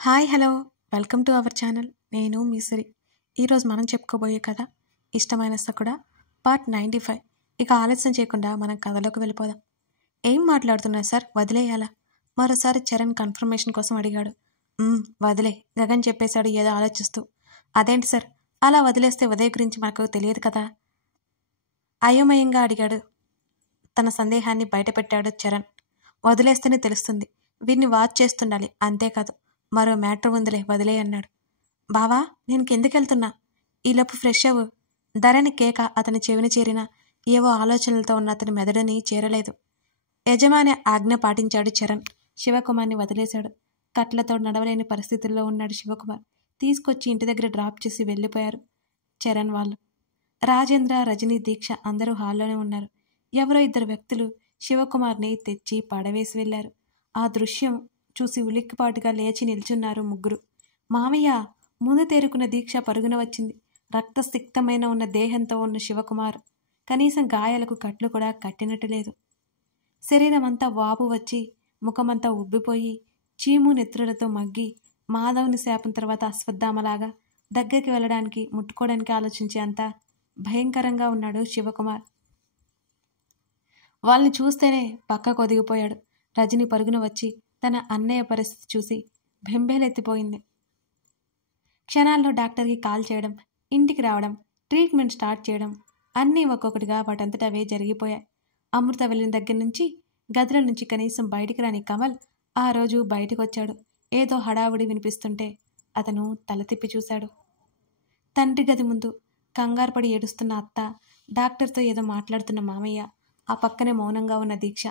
Hi hello welcome to our channel. నేను మీ సిరి. ఈరోజు మనం చెప్పుకోబోయే కథ ఇష్టమైన సకుడా పార్ట్ 95. ఇక ఆలస్యం చేయకుండా మనం కథలోకి వెళ్ళిపోదాం. ఏం మాట్లాడుతున్నారు సార్, వదిలేయాలా? మరోసారి చరణ్ కన్ఫర్మేషన్ కోసం అడిగాడు. వదిలే, గగన్ చెప్పేశాడు ఏదో ఆలోచిస్తూ. అదేంటి సార్, అలా వదిలేస్తే ఉదయ్ గురించి మనకు తెలియదు కదా? అయోమయంగా అడిగాడు. తన సందేహాన్ని బయటపెట్టాడు చరణ్. వదిలేస్తేనే తెలుస్తుంది. వీడిని వాచ్ చేస్తుండాలి, అంతేకాదు మరో మ్యాటర్ ఉందిలే, వదిలే అన్నాడు. బావా, నేను కిందకెళ్తున్నా, ఈలోపు ఫ్రెష్ అవ్వు. ధరణి కేక అతని చెవిని చేరినా ఏవో ఆలోచనలతో ఉన్న అతని మెదడుని చేరలేదు. యజమాని ఆజ్ఞ పాటించాడు చరణ్. శివకుమార్ని వదిలేశాడు. కట్లతో నడవలేని పరిస్థితుల్లో ఉన్నాడు శివకుమార్. తీసుకొచ్చి ఇంటి దగ్గర డ్రాప్ చేసి వెళ్ళిపోయారు చరణ్ వాళ్ళు. రాజేంద్ర, రజనీ, దీక్ష అందరూ హాల్లోనే ఉన్నారు. ఎవరో ఇద్దరు వ్యక్తులు శివకుమార్ని తెచ్చి పడవేసి వెళ్లారు. ఆ దృశ్యం చూసి ఉలిక్కిపాటుగా లేచి నిల్చున్నారు ముగ్గురు. మామయ్య! ముందు తేరుకున్న దీక్ష పరుగున వచ్చింది. రక్తసిక్తమైన ఉన్న దేహంతో ఉన్న శివకుమార్ కనీసం గాయాలకు కట్లు కూడా కట్టినట్టు లేదు. శరీరం అంతా వాపు వచ్చి ముఖమంతా ఉబ్బిపోయి చీము నెత్రులతో మగ్గి మాధవుని శాపం తర్వాత అశ్వత్థామలాగా దగ్గరికి వెళ్ళడానికి ముట్టుకోవడానికి ఆలోచించే అంత భయంకరంగా ఉన్నాడు శివకుమార్. వాళ్ళని చూస్తేనే పక్కకు ఒదిగిపోయాడు. రజని పరుగున వచ్చి తన అన్నయ్య పరిస్థితి చూసి బెంబేలెత్తిపోయింది. క్షణాల్లో డాక్టర్కి కాల్ చేయడం, ఇంటికి రావడం, ట్రీట్మెంట్ స్టార్ట్ చేయడం అన్నీ ఒక్కొక్కటిగా వాటంతటవే జరిగిపోయాయి. అమృత వెళ్ళిన దగ్గర నుంచి గదిలో నుంచి కనీసం బయటికి రాని కమల్ ఆ రోజు బయటకు వచ్చాడు. ఏదో హడావుడి వినిపిస్తుంటే అతను తల తిప్పి చూశాడు. తండ్రి గది ముందు కంగారుపడి ఏడుస్తున్న అత్త, డాక్టర్తో ఏదో మాట్లాడుతున్న మామయ్య, ఆ పక్కనే మౌనంగా ఉన్న దీక్ష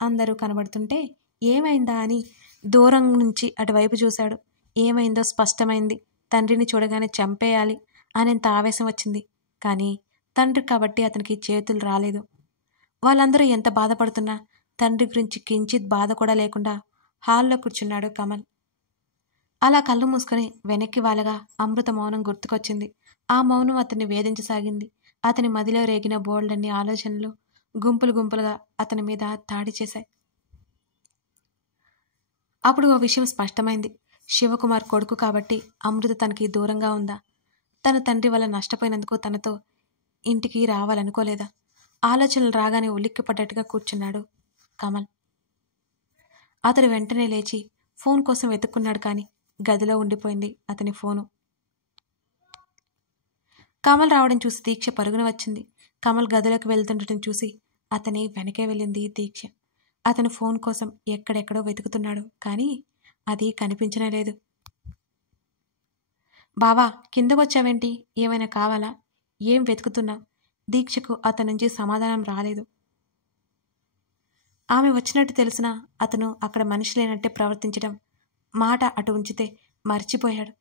అందరూ కనబడుతుంటే ఏమైందా అని దూరం నుంచి అటువైపు చూశాడు. ఏమైందో స్పష్టమైంది. తండ్రిని చూడగానే చంపేయాలి అనేంత ఆవేశం వచ్చింది. కానీ తండ్రి కాబట్టి అతనికి చేతులు రాలేదు. వాళ్ళందరూ ఎంత బాధపడుతున్నా తండ్రి గురించి కించిత్ బాధ కూడా లేకుండా హాల్లో కూర్చున్నాడు కమల్. అలా కళ్ళు మూసుకొని వెనక్కి వాలగా అమృత మౌనం గుర్తుకొచ్చింది. ఆ మౌనం అతన్ని వేధించసాగింది. అతని మదిలో రేగిన బోల్డన్ని ఆలోచనలు గుంపులు గుంపులుగా అతని మీద దాడి చేశాయి. అప్పుడు ఓ విషయం స్పష్టమైంది. శివకుమార్ కొడుకు కాబట్టి అమృత తనకి దూరంగా ఉందా? తన తండ్రి వల్ల నష్టపోయినందుకు తనతో ఇంటికి రావాలనుకోలేదా? ఆలోచనలు రాగానే ఉలిక్కిపడ్డట్టుగా కూర్చున్నాడు కమల్. అతడు వెంటనే లేచి ఫోన్ కోసం వెతుక్కున్నాడు. కానీ గదిలో ఉండిపోయింది అతని ఫోను. కమల్ రావడం చూసి దీక్ష పరుగున వచ్చింది. కమల్ గదిలోకి వెళ్తుండటం చూసి అతని వెనకే వెళ్ళింది దీక్ష. అతను ఫోన్ కోసం ఎక్కడెక్కడో వెతుకుతున్నాడు. కానీ అది కనిపించనే లేదు. బావా, కిందకొచ్చావేంటి? ఏమైనా కావాలా? ఏం వెతుకుతున్నావు? దీక్షకు అతని నుంచి సమాధానం రాలేదు. ఆమె వచ్చినట్టు తెలిసినా అతను అక్కడ మనిషి లేనట్టే ప్రవర్తించడం, మాట అటు ఉంచితే మర్చిపోయాడు.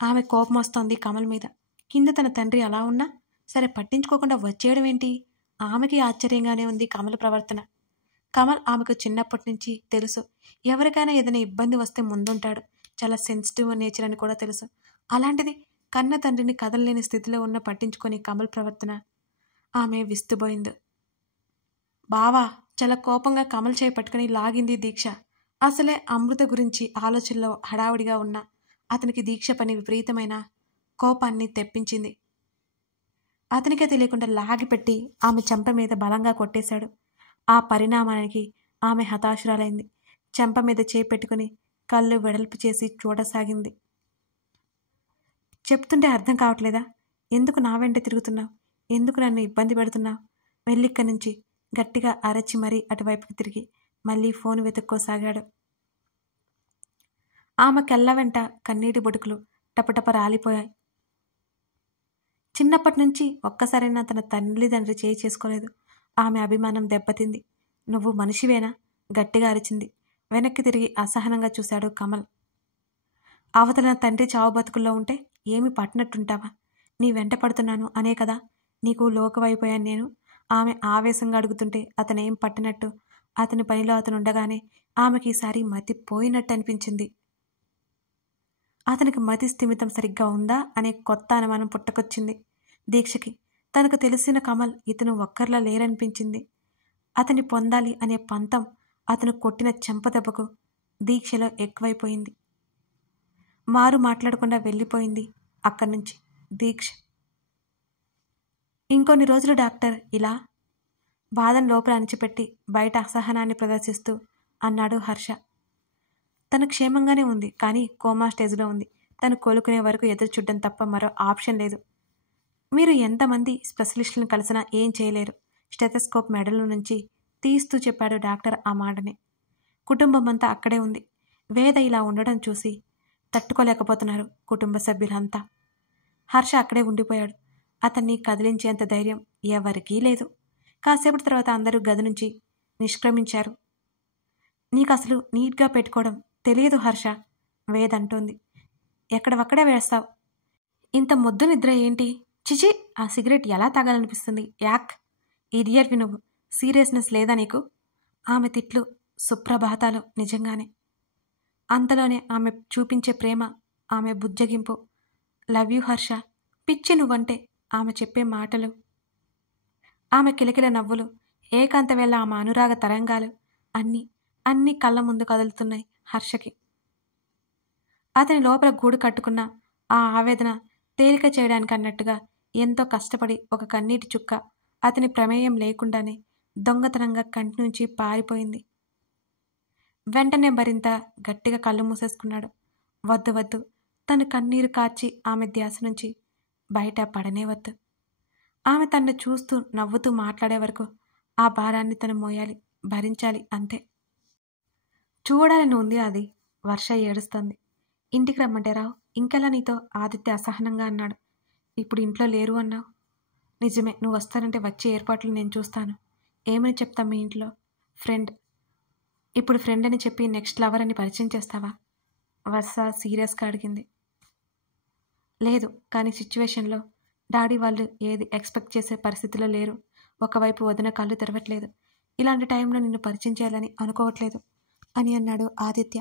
ఆమె కోపం వస్తోంది కమల్ మీద. కింద తన తండ్రి అలా ఉన్నా సరే పట్టించుకోకుండా వచ్చేయడం ఏంటి? ఆమెకి ఆశ్చర్యంగానే ఉంది కమల్ ప్రవర్తన. కమల్ ఆమెకు చిన్నప్పటి నుంచి తెలుసు. ఎవరికైనా ఏదైనా ఇబ్బంది వస్తే ముందుంటాడు. చాలా సెన్సిటివ్ నేచర్ అని కూడా తెలుసు. అలాంటిది కన్న తండ్రిని కదలలేని స్థితిలో ఉన్న పట్టించుకొని కమల్ ప్రవర్తన ఆమె విస్తుపోయింది. బావా! చాలా కోపంగా కమల్ చేయి పట్టుకుని లాగింది దీక్ష. అసలే అమృత గురించి ఆలోచనలో హడావుడిగా ఉన్న అతనికి దీక్ష పని విపరీతమైన కోపాన్ని తెప్పించింది. అతనికే తెలియకుండా లాగిపెట్టి ఆమె చెంప మీద బలంగా కొట్టేశాడు. ఆ పరిణామానికి ఆమె హతాశురాలైంది. చెంప మీద చేయి పెట్టుకుని కళ్ళు వెడల్పు చేసి చూడసాగింది. చెప్తుంటే అర్థం కావట్లేదా? ఎందుకు నా వెంట తిరుగుతున్నావు? ఎందుకు నన్ను ఇబ్బంది పెడుతున్నావు? వెళ్ళిక్కడి నుంచి గట్టిగా అరచి మరీ అటువైపుకి తిరిగి మళ్ళీ ఫోన్ వెతుక్కోసాగాడు. ఆమె కళ్ళ వెంట కన్నీటి బొడుకులు టపటప రాలిపోయాయి. చిన్నప్పటి నుంచి ఒక్కసారైనా తన తల్లిదండ్రి చేయి చేసుకోలేదు. ఆమె అభిమానం దెబ్బతింది. నువ్వు మనిషివేనా? గట్టిగా అరిచింది. వెనక్కి తిరిగి అసహనంగా చూశాడు కమల్. అవతల తండ్రి చావు బతుకుల్లో ఉంటే ఏమి పట్టినట్టుంటావా? నీ వెంట పడుతున్నాను అనే కదా నీకు లోకవైపోయాను నేను. ఆమె ఆవేశంగా అడుగుతుంటే అతనేం పట్టినట్టు, అతని పనిలో అతను ఉండగానే ఆమెకి ఈసారి మతి పోయినట్టు అనిపించింది. అతనికి మతి స్థిమితం సరిగ్గా ఉందా అనే కొత్త అనుమానం పుట్టకొచ్చింది దీక్షకి. తనకు తెలిసిన కమల్ ఇతను ఒక్కర్లా లేరనిపించింది. అతన్ని పొందాలి అనే పంతం అతను కొట్టిన చెంపదెబ్బకు దీక్షలో ఎక్కువైపోయింది. మారు మాట్లాడకుండా వెళ్ళిపోయింది అక్కడి నుంచి దీక్ష. ఇంకొన్ని రోజులు డాక్టర్ ఇలా బాధను లోపల అణిచిపెట్టి బయట అసహనాన్ని ప్రదర్శిస్తూ అన్నాడు హర్ష. తను క్షేమంగానే ఉంది, కానీ కోమా స్టేజ్లో ఉంది. తను కోలుకునే వరకు ఎదురు చూడడం తప్ప మరో ఆప్షన్ లేదు. మీరు ఎంతమంది స్పెషలిస్టులను కలిసినా ఏం చేయలేరు. స్టెథోస్కోప్ మెడలో నుంచి తీస్తూ చెప్పాడు డాక్టర్ ఆ మాటని. కుటుంబం అంతా అక్కడే ఉంది. వేద ఇలా ఉండడం చూసి తట్టుకోలేకపోతున్నారు కుటుంబ సభ్యులంతా. హర్ష అక్కడే ఉండిపోయాడు. అతన్ని కదిలించేంత ధైర్యం ఎవరికీ లేదు. కాసేపటి తర్వాత అందరూ గది నుంచి నిష్క్రమించారు. నీకు అసలు నీట్గా పెట్టుకోవడం తెలియదు హర్ష, వేదంటోంది. ఎక్కడవక్కడే వేస్తావు. ఇంత మొద్దు నిద్ర ఏంటి? చిచి, ఆ సిగరెట్ ఎలా తాగాలనిపిస్తుంది? యాక్, ఇడియట్వి నువ్వు. సీరియస్నెస్ లేదా నీకు? ఆమె తిట్లు, సుప్రభాతాలు నిజంగానే. అంతలోనే ఆమె చూపించే ప్రేమ, ఆమె బుజ్జగింపు. లవ్ యూ హర్ష, పిచ్చి నువ్వంటే. ఆమె చెప్పే మాటలు, ఆమె కిలకిల నవ్వులు, ఏకాంత వేళ ఆమె అనురాగ తరంగాలు అన్నీ కళ్ళ ముందు కదులుతున్నాయి హర్షకి. అతని లోపల గూడు కట్టుకున్న ఆ ఆవేదన తేలిక చేయడానికి అన్నట్టుగా ఎంతో కష్టపడి ఒక కన్నీటి చుక్క అతని ప్రమేయం లేకుండానే దొంగతనంగా కంటి నుంచి పారిపోయింది. వెంటనే మరింత గట్టిగా కళ్ళు మూసేసుకున్నాడు. వద్దు వద్దు, తను కన్నీరు కార్చి ఆమె ధ్యాస నుంచి బయట పడనే వద్దు. ఆమె తన్ను చూస్తూ నవ్వుతూ మాట్లాడే వరకు ఆ భారాన్ని తను మోయాలి, భరించాలి, అంతే. చూడాలని ఉంది అది. వర్ష ఏడుస్తోంది. ఇంటికి రమ్మంటే రావు. ఇంకెలా నీతో? ఆదిత్య అసహనంగా అన్నాడు. ఇప్పుడు ఇంట్లో లేరు అన్నావు. నిజమే, నువ్వు వస్తానంటే వచ్చే ఏర్పాట్లు నేను చూస్తాను. ఏమని చెప్తాం మీ ఇంట్లో? ఫ్రెండ్. ఇప్పుడు ఫ్రెండ్ అని చెప్పి నెక్స్ట్ లవర్ అని పరిచయం చేస్తావా? వర్ష సీరియస్గా అడిగింది. లేదు, కానీ సిచ్యువేషన్లో డాడీ వాళ్ళు ఏది ఎక్స్పెక్ట్ చేసే పరిస్థితిలో లేరు. ఒకవైపు వదిన కళ్ళు తెరవట్లేదు. ఇలాంటి టైంలో నిన్ను పరిచయం చేయాలని అనుకోవట్లేదు అని అన్నాడు ఆదిత్య.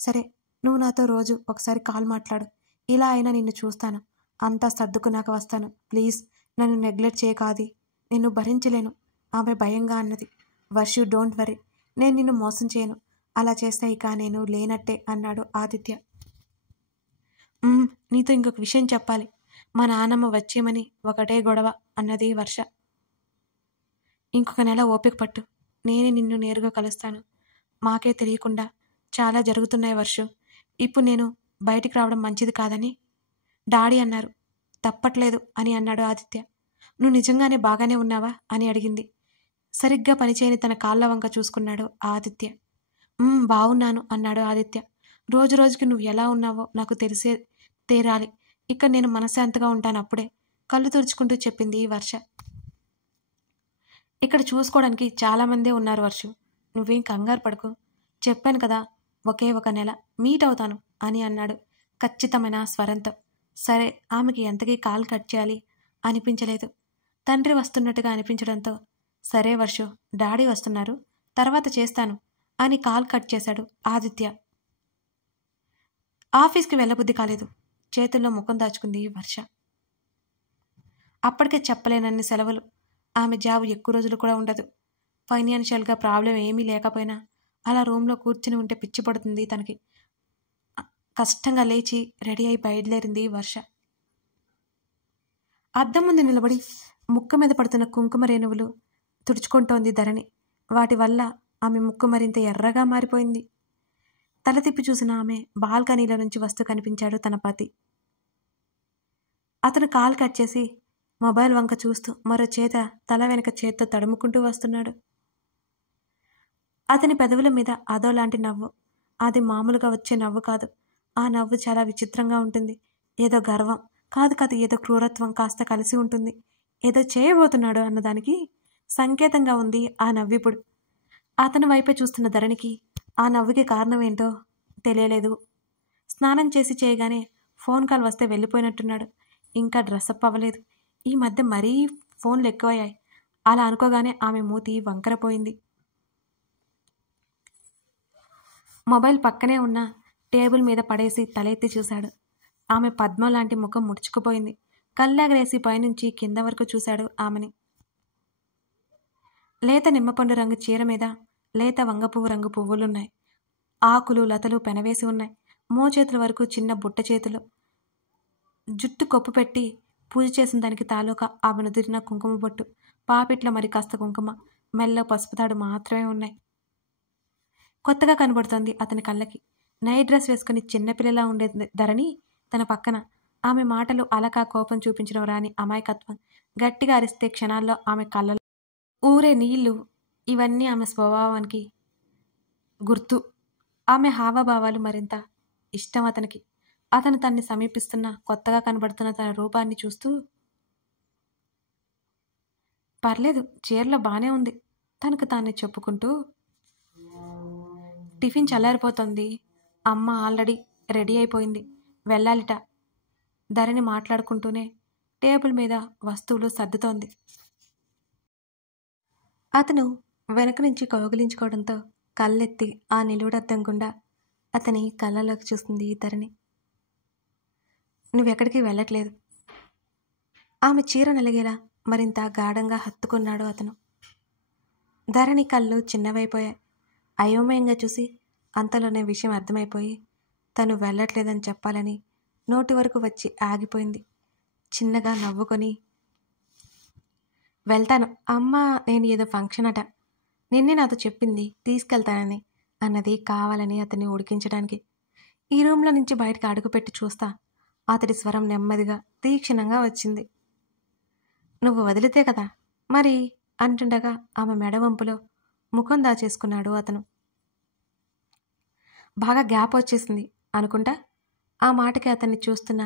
సరే, నువ్వు నాతో రోజు ఒకసారి కాల్ మాట్లాడు. ఇలా అయినా నిన్ను చూస్తాను. అంతా సర్దుకున్నాక వస్తాను. ప్లీజ్ నన్ను నెగ్లెక్ట్ చేయకాది. నిన్ను భరించలేను, ఆమె భయంగా అన్నది. వర్షు, డోంట్ వరీ, నేను నిన్ను మోసం చేయను. అలా చేస్తే ఇక నేను లేనట్టే అన్నాడు ఆదిత్య. నీతో ఇంకొక విషయం చెప్పాలి. మా నాన్నమ్మ వచ్చేమని ఒకటే గొడవ అన్నది వర్ష. ఇంకొక నెల ఓపిక పట్టు, నేనే నిన్ను నేరుగా కలుస్తాను. మాకే తెలియకుండా చాలా జరుగుతున్నాయి వర్షు. ఇప్పుడు నేను బయటికి రావడం మంచిది కాదని డాడీ అన్నారు. తప్పట్లేదు అని అన్నాడు ఆదిత్య. నువ్వు నిజంగానే బాగానే ఉన్నావా అని అడిగింది. సరిగ్గా పనిచేయని తన కాళ్ళ వంక చూసుకున్నాడు ఆదిత్య. బాగున్నాను అన్నాడు ఆదిత్య. రోజు రోజుకి నువ్వు ఎలా ఉన్నావో నాకు తెలిసే తీరాలి. ఇక్కడ నేను మనశ్శాంతిగా ఉంటాను అప్పుడే, కళ్ళు తుడుచుకుంటూ చెప్పింది వర్ష. ఇక్కడ చూసుకోవడానికి చాలామందే ఉన్నారు వర్షు, నువ్వేం కంగారు పడుకో. చెప్పాను కదా, ఒకే ఒక నెల మీట్ అవుతాను అని అన్నాడు ఖచ్చితమైన స్వరంతో. సరే, ఆమెకి ఎంతకీ కాల్ కట్ చేయాలి అనిపించలేదు. తండ్రి వస్తున్నట్టుగా అనిపించడంతో, సరే వర్షు, డాడీ వస్తున్నారు, తర్వాత చేస్తాను అని కాల్ కట్ చేశాడు ఆదిత్య. ఆఫీస్కి వెళ్ళబుద్ధి కాలేదు. చేతుల్లో ముఖం దాచుకుంది వర్ష. అప్పటికే చెప్పలేనన్ని సెలవులు. ఆమె జాబ్ ఎక్కువ రోజులు కూడా ఉండదు. ఫైనాన్షియల్గా ప్రాబ్లం ఏమీ లేకపోయినా అలా రూమ్లో కూర్చుని ఉంటే పిచ్చి పడుతుంది తనకి. కష్టంగా లేచి రెడీ అయి బయలుదేరింది వర్ష. అద్దం ముందు నిలబడి ముక్కు మీద పడుతున్న కుంకుమ రేణువులు తుడుచుకుంటోంది ధరణి. వాటి వల్ల ఆమె ముక్కు మరింత ఎర్రగా మారిపోయింది. తల తిప్పి చూసిన ఆమె బాల్కనీలో నుంచి వస్తూ కనిపించాడు తన పతి. అతను కాల్ కట్ చేసి మొబైల్ వంక చూస్తూ మరో చేత తల వెనక చేత్తో తడుముకుంటూ వస్తున్నాడు. అతని పెదవుల మీద అదోలాంటి నవ్వు. అది మామూలుగా వచ్చే నవ్వు కాదు. ఆ నవ్వు చాలా విచిత్రంగా ఉంటుంది. ఏదో గర్వం కాదు, ఏదో క్రూరత్వం కాస్త కలిసి ఉంటుంది. ఏదో చేయబోతున్నాడు అన్నదానికి సంకేతంగా ఉంది ఆ నవ్విప్పుడు. అతని వైపే చూస్తున్న ధరణికి ఆ నవ్వుకి కారణం ఏంటో తెలియలేదు. స్నానం చేసి చేయగానే ఫోన్ కాల్ వస్తే వెళ్ళిపోయినట్టున్నాడు. ఇంకా డ్రెస్అప్ అవ్వలేదు. ఈ మధ్య మరీ ఫోన్లు ఎక్కువయ్యాయి. అలా అనుకోగానే ఆమె మూతి వంకరపోయింది. మొబైల్ పక్కనే ఉన్న టేబుల్ మీద పడేసి తలెత్తి చూశాడు. ఆమె పద్మ లాంటి ముఖం ముడుచుకుపోయింది. కళ్ళెగరేసి పైనుంచి కింద వరకు చూశాడు ఆమెని. లేత నిమ్మపండు రంగు చీర మీద లేత వంగపువ్వు రంగు పువ్వులున్నాయి. ఆకులు లతలు పెనవేసి ఉన్నాయి. మోచేతుల వరకు చిన్న బుట్ట చేతులు, జుట్టు కొప్పు పెట్టి పూజ చేసిన దానికి తాలూకా ఆమె నుదిరిన కుంకుమ బొట్టు, పాపిట్లో మరి కాస్త కుంకుమ, మెల్లో పసుపు తాడు మాత్రమే ఉన్నాయి. కొత్తగా కనబడుతోంది అతని కళ్ళకి. నైట్ డ్రెస్ వేసుకుని చిన్నపిల్లలా ఉండే ధరణి తన పక్కన. ఆమె మాటలు అలక కోపం చూపించడం రాని అమాయకత్వం. గట్టిగా అరిస్తే క్షణాల్లో ఆమె కళ్ళలో ఊరే నీళ్లు. ఇవన్నీ ఆమె స్వభావానికి గుర్తు. ఆమె హావభావాలు మరింత ఇష్టం అతనికి. అతను తన్ని సమీపిస్తున్న కొత్తగా కనబడుతున్న తన రూపాన్ని చూస్తూ, పర్లేదు, చీరలో బానే ఉంది తనకు తానే చెప్పుకుంటూ, టిఫిన్ చల్లారిపోతుంది, అమ్మ ఆల్రెడీ రెడీ అయిపోయింది, వెళ్ళాలిట ధరణి మాట్లాడుకుంటూనే టేబుల్ మీద వస్తువులు సర్దుతోంది. అతను వెనక నుంచి కౌగిలించుకోవడంతో కళ్ళెత్తి ఆ నిలువుడద్దం గుండా అతని కళ్ళలోకి చూస్తుంది ధరణి. నువ్వెక్కడికి వెళ్ళట్లేదు. ఆమె చీర నలిగేలా మరింత గాఢంగా హత్తుకున్నాడు అతను. ధరణి కళ్ళు చిన్నవైపోయాయి. అయోమయంగా చూసి అంతలోనే విషయం అర్థమైపోయి తను వెళ్ళట్లేదని చెప్పాలని నోటి వరకు వచ్చి ఆగిపోయింది. చిన్నగా నవ్వుకొని, వెళ్తాను అమ్మ, నేను ఏదో ఫంక్షన్ అట, నిన్నే నాతో చెప్పింది తీసుకెళ్తానని అన్నది కావాలని అతన్ని ఉడికించడానికి. ఈ రూమ్లో నుంచి బయటకు అడుగుపెట్టి చూస్తా అతడి స్వరం నెమ్మదిగా తీక్షణంగా వచ్చింది. నువ్వు వదిలితే కదా మరి అంటుండగా ఆమె మెడవంపులో ముఖం దాచేసుకున్నాడు అతను. బాగా గ్యాప్ వచ్చేసింది అనుకుంటా. ఆ మాటకి అతన్ని చూస్తున్న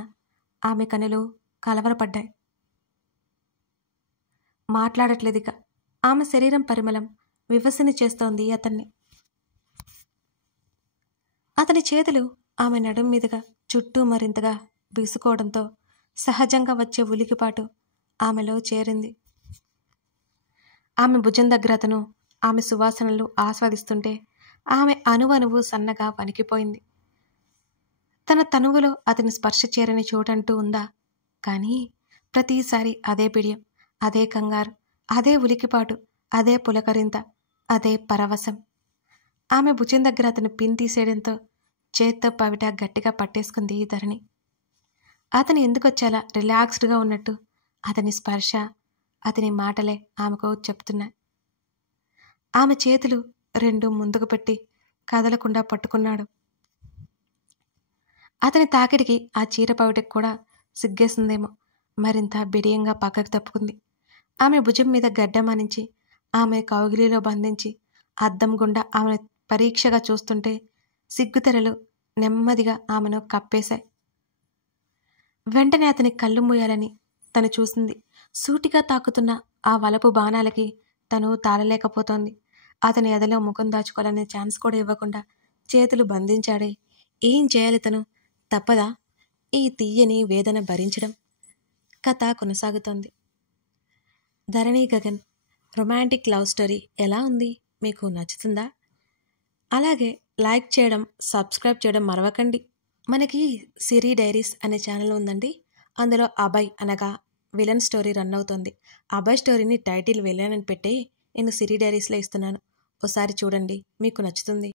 ఆమె కనులు కలవరపడ్డాయి. మాట్లాడట్లేదిక. ఆమె శరీరం పరిమళం వివసని చేస్తోంది అతన్ని. అతని చేతులు ఆమె నడుం మీదుగా చుట్టూ మరింతగా బీసుకోవడంతో సహజంగా వచ్చే ఉలికిపాటు ఆమెలో చేరింది. ఆమె భుజం దగ్గర అతను ఆమె సువాసనలు ఆస్వాదిస్తుంటే ఆమె అణువణువు సన్నగా వణికిపోయింది. తన తనువులో అతని స్పర్శ చేరని చోటంటూ ఉందా? కానీ ప్రతిసారి అదే బిడియం, అదే కంగారు, అదే ఉలికిపాటు, అదే పులకరింత, అదే పరవశం. ఆమె భుజం దగ్గర అతను పిన్ తీసేయడంతో చేత్తో పవిట గట్టిగా పట్టేసుకుంది ధరణి. అతను ఎందుకొచ్చేలా రిలాక్స్డ్గా ఉన్నట్టు అతని స్పర్శ, అతని మాటలే ఆమెకు చెప్తున్నాయి. ఆమె చేతులు రెండు ముందుకు పెట్టి కదలకుండా పట్టుకున్నాడు. అతని తాకిడికి ఆ చీర పవిటకు కూడా సిగ్గేసిందేమో మరింత బిడియంగా పక్కకు తప్పుకుంది. ఆమె భుజం మీద గడ్డమానించి ఆమె కౌగిలిలో బంధించి అద్దం గుండా ఆమెను పరీక్షగా చూస్తుంటే సిగ్గుతెరలు నెమ్మదిగా ఆమెను కప్పేశాయి. వెంటనే అతని కళ్ళు మూయాలని తను చూసింది. సూటిగా తాకుతున్న ఆ వలపు బాణాలకి తను తాళలేకపోతోంది. అతని ఎదలో ముఖం దాచుకోవాలనే ఛాన్స్ కూడా ఇవ్వకుండా చేతులు బంధించాడే. ఏం చేయాలి తను? తప్పదా ఈ తీయని వేదన భరించడం? కథ కొనసాగుతోంది. ధరణి గగన్ రొమాంటిక్ లవ్ స్టోరీ ఎలా ఉంది? మీకు నచ్చుతుందా? అలాగే లైక్ చేయడం, సబ్స్క్రైబ్ చేయడం మరవకండి. మనకి సిరి డైరీస్ అనే ఛానల్ ఉందండి. అందులో అభయ్ అనగా విలన్ స్టోరీ రన్ అవుతుంది. అభయ్ స్టోరీని టైటిల్ విలన్ అని పెట్టి నేను సిరి డైరీస్లో ఇస్తున్నాను. ఒకసారి చూడండి, మీకు నచ్చుతుంది.